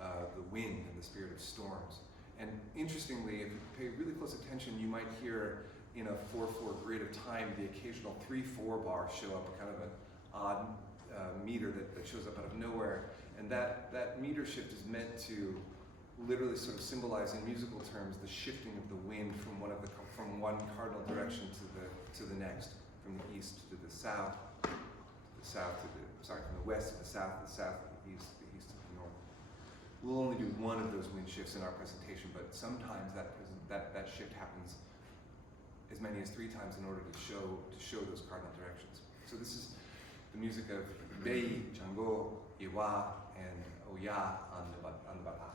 of the wind and the spirit of storms. And interestingly, if you pay really close attention, you might hear in a 4/4 grid of time the occasional 3/4 bar show up, a kind of an odd meter that shows up out of nowhere. And that meter shift is meant to literally sort of symbolize in musical terms the shifting of the wind from one cardinal direction to the next, from the east to the south, from the west to the south to the east to the north. We'll only do one of those wind shifts in our presentation, but sometimes that shift happens as many as 3 times in order to show those cardinal directions. So this is the music of Beyi, Chango, Yewa, and Oya on the batá.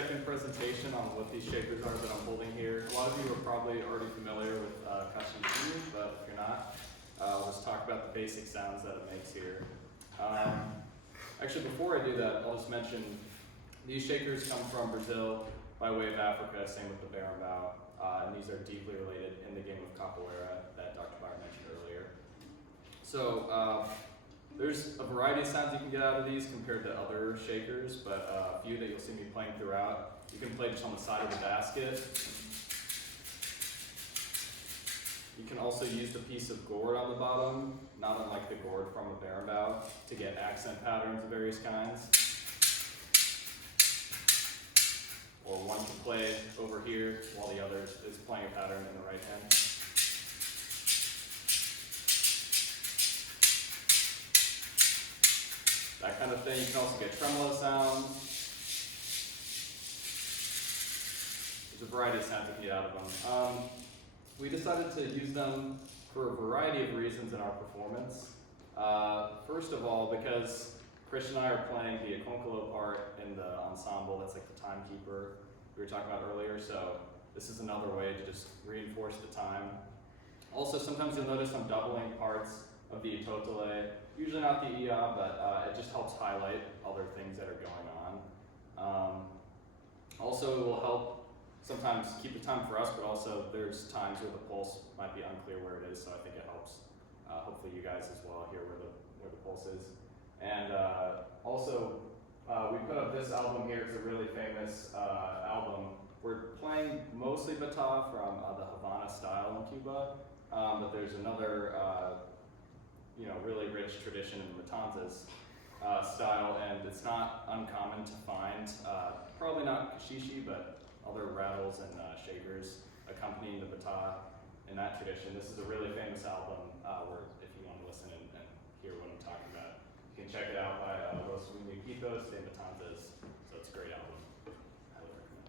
second presentation on what these shakers are that I'm holding here. A lot of you are probably already familiar with custom tuning, but if you're not, let's talk about the basic sounds that it makes here. Actually, before I do that, I'll just mention these shakers come from Brazil by way of Africa, same with the berimbau, and these are deeply related in the game of capoeira that Dr. Baugher mentioned earlier. So there's a variety of sounds you can get out of these compared to other shakers, but a few that you'll see me playing throughout. You can play just on the side of the basket. You can also use the piece of gourd on the bottom, not unlike the gourd from a berimbau, to get accent patterns of various kinds. Or one can play over here while the other is playing a pattern in the right hand. That kind of thing. You can also get tremolo sounds. There's a variety of sounds you can get out of them. We decided to use them for a variety of reasons in our performance. First of all, because Chris and I are playing the Arcomusical part in the ensemble, that's like the timekeeper we were talking about earlier, so this is another way to just reinforce the time. Also, sometimes you'll notice I'm doubling parts of the totale, usually not the ia, but it just helps highlight other things that are going on. Also, it will help sometimes keep the time for us, but also there's times where the pulse might be unclear where it is, so I think it helps hopefully you guys as well hear where the pulse is. And also, we put up this album here. It's a really famous album. We're playing mostly batá from the Havana style in Cuba, but there's another really rich tradition in Matanzas style, and it's not uncommon to find, probably not kashishi, but other rattles and shakers accompanying the batá in that tradition. This is a really famous album where if you want to listen and hear what I'm talking about, you can check it out by Los Muñequitos de Matanzas. So it's a great album. Highly recommend.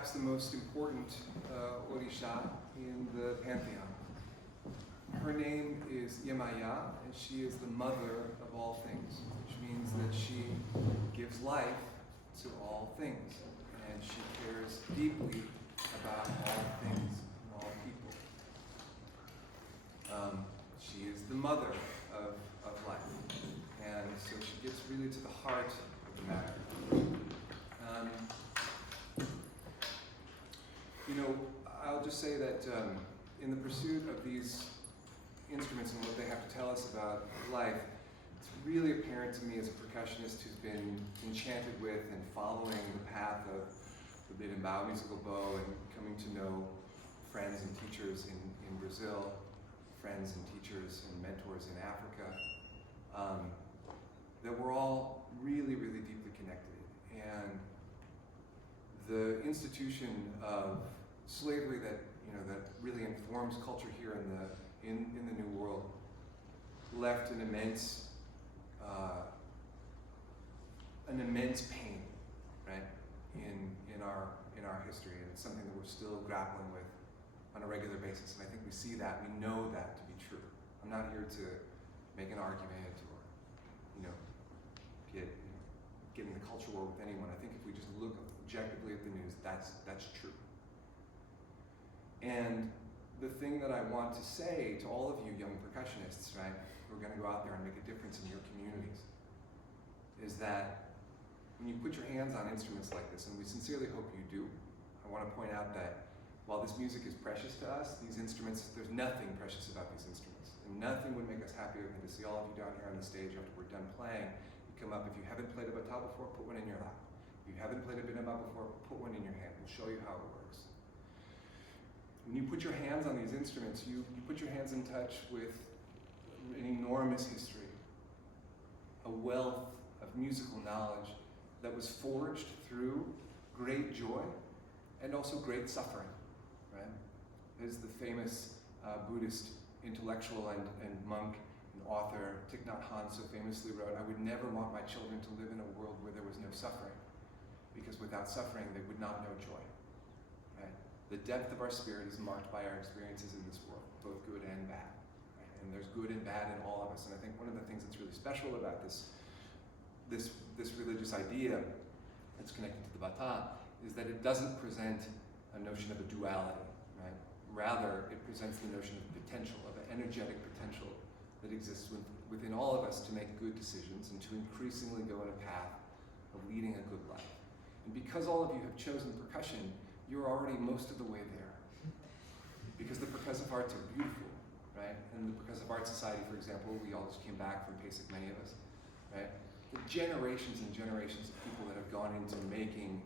perhaps the most important orisha in the pantheon. Her name is Yemaya, and she is the mother of all things, which means that she gives life to all things, and she cares deeply about all things and all people. She is the mother of life, and so she gets really to the heart of the matter. I'll just say that in the pursuit of these instruments and what they have to tell us about life, it's really apparent to me as a percussionist who's been enchanted with and following the path of the berimbau musical bow and coming to know friends and teachers in Brazil, friends and teachers and mentors in Africa, that we're all really, really deeply connected. And the institution of slavery that really informs culture here in the New World left an immense pain, right, in our history, and it's something that we're still grappling with on a regular basis. And I think we see that, we know that to be true. I'm not here to make an argument or get in the culture war with anyone. I think if we just look objectively at the news, that's true. And the thing that I want to say to all of you young percussionists, right, who are going to go out there and make a difference in your communities, is that when you put your hands on instruments like this, and we sincerely hope you do, I want to point out that while this music is precious to us, these instruments, there's nothing precious about these instruments. And nothing would make us happier than to see all of you down here on the stage after we're done playing. You come up, if you haven't played a batá before, put one in your lap. If you haven't played a berimbau before, put one in your hand. We'll show you how it works. When you put your hands on these instruments, you put your hands in touch with an enormous history, a wealth of musical knowledge that was forged through great joy and also great suffering, right? As the famous Buddhist intellectual and monk and author Thich Nhat Hanh so famously wrote, "I would never want my children to live in a world where there was no suffering, because without suffering they would not know joy." Right? The depth of our spirit is marked by our experiences in this world, both good and bad. Right? And there's good and bad in all of us. And I think one of the things that's really special about this religious idea that's connected to the batá is that it doesn't present a notion of a duality, right? Rather, it presents the notion of potential, of an energetic potential that exists within all of us to make good decisions and to increasingly go in a path of leading a good life. And because all of you have chosen percussion, you're already most of the way there. Because the percussive arts are beautiful, right? And the Percussive Arts Society, for example, we all just came back from PASIC, many of us, right? The generations and generations of people that have gone into making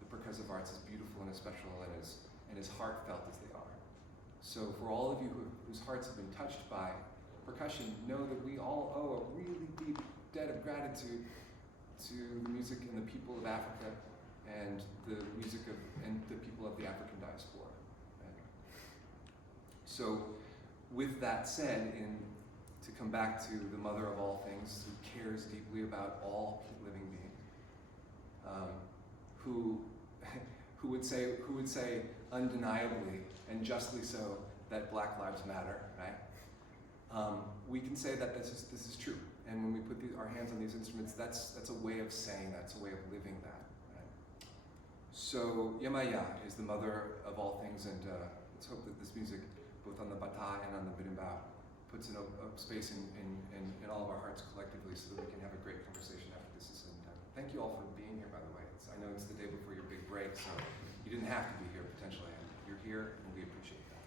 the percussive arts as beautiful and as special and as heartfelt as they are. So for all of you whose hearts have been touched by percussion, know that we all owe a really deep debt of gratitude to the music and the people of Africa and the music and the people of the African diaspora. Right? So with that said, to come back to the mother of all things, who cares deeply about all living beings, who would say undeniably and justly so that Black Lives Matter, right? We can say that this is true, and when we put our hands on these instruments, that's a way of saying that, it's a way of living that. Right? So Yemaya is the mother of all things, and let's hope that this music, both on the batá and on the berimbau, puts in a space in all of our hearts collectively so that we can have a great conversation after this is done. Thank you all for being here, by the way. I know it's the day before your big break, so you didn't have to be here potentially. You're here, and we appreciate that.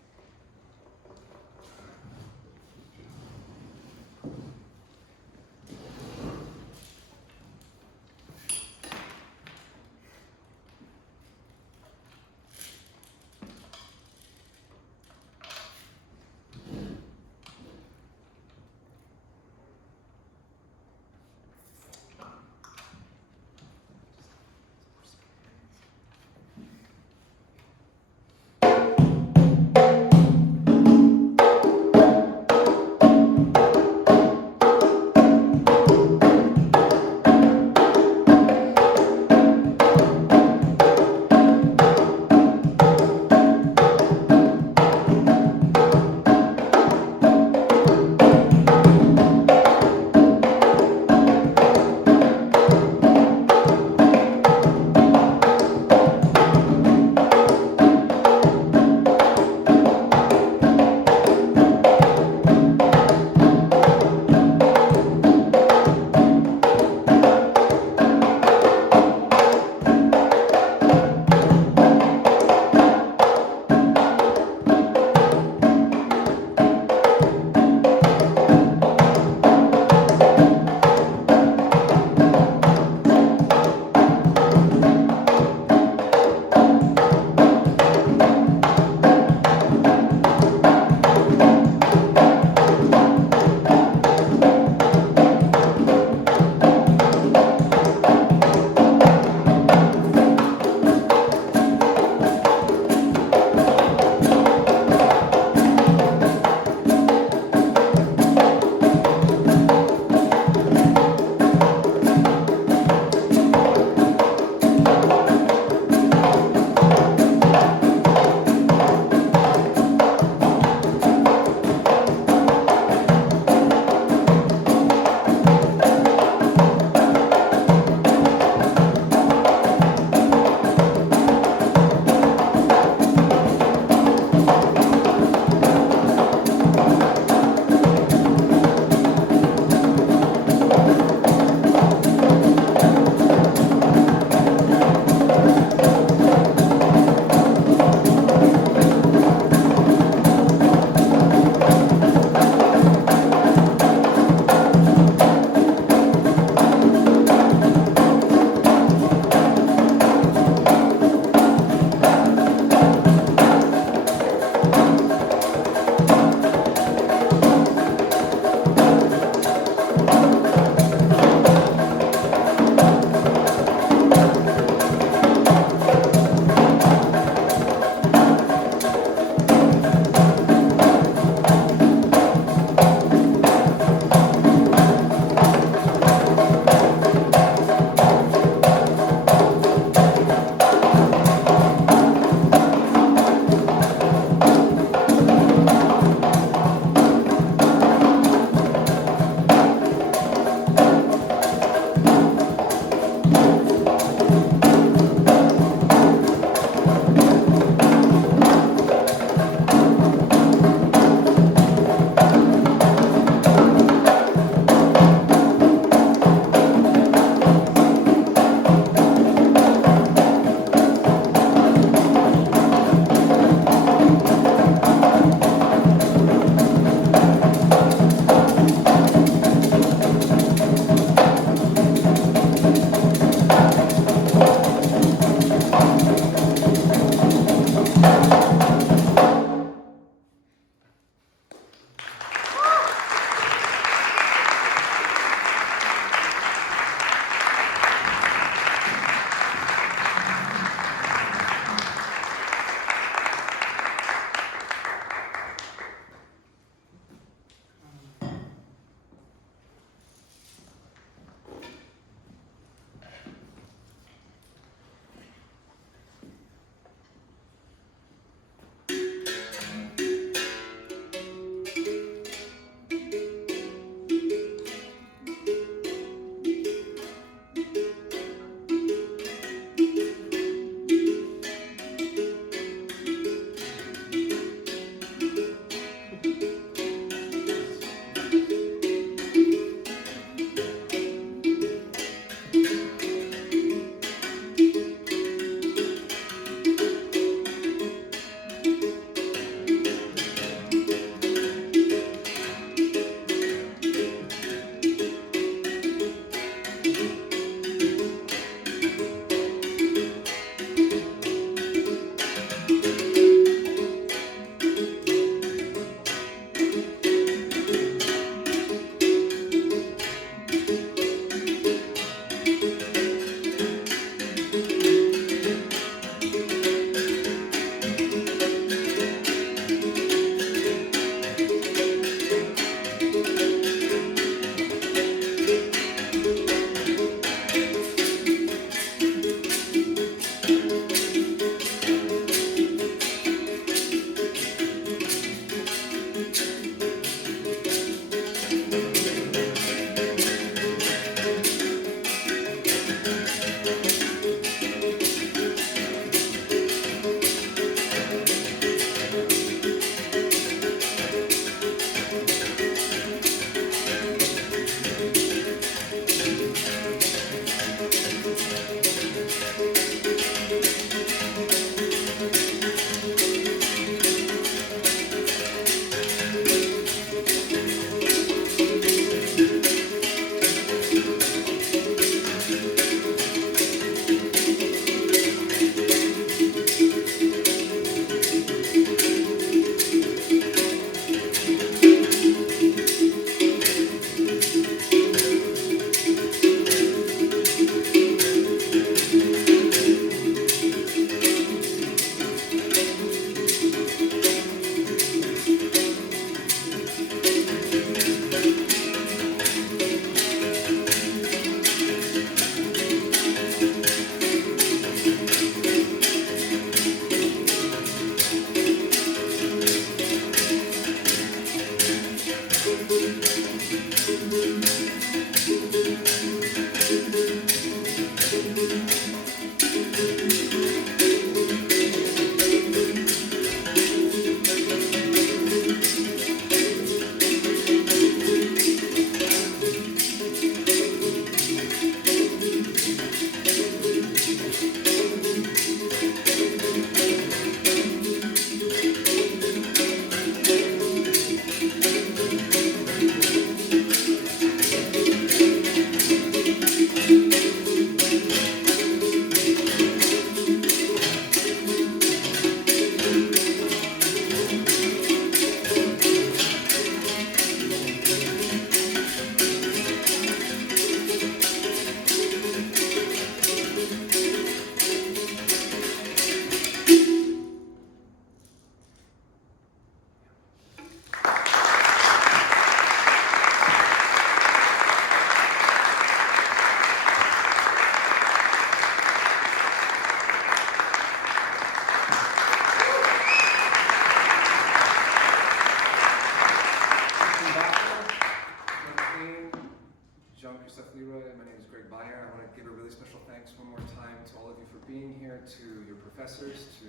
to your professors, to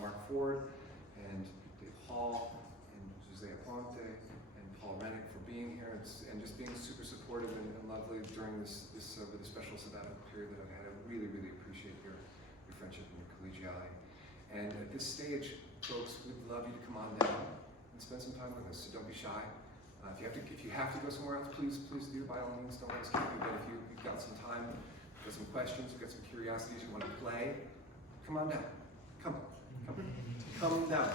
Mark Ford and Dave Hall and Jose Aponte and Paul Rennick for being here and just being super supportive and lovely during this really special sabbatical period that I've had. I really, really appreciate your friendship and your collegiality. And at this stage, folks, we'd love you to come on down and spend some time with us. So don't be shy. If you have to go somewhere else, please do. By all means, don't let us keep you. But if you've got some time, got some questions, got some curiosities, you want to play, come on down. Come down.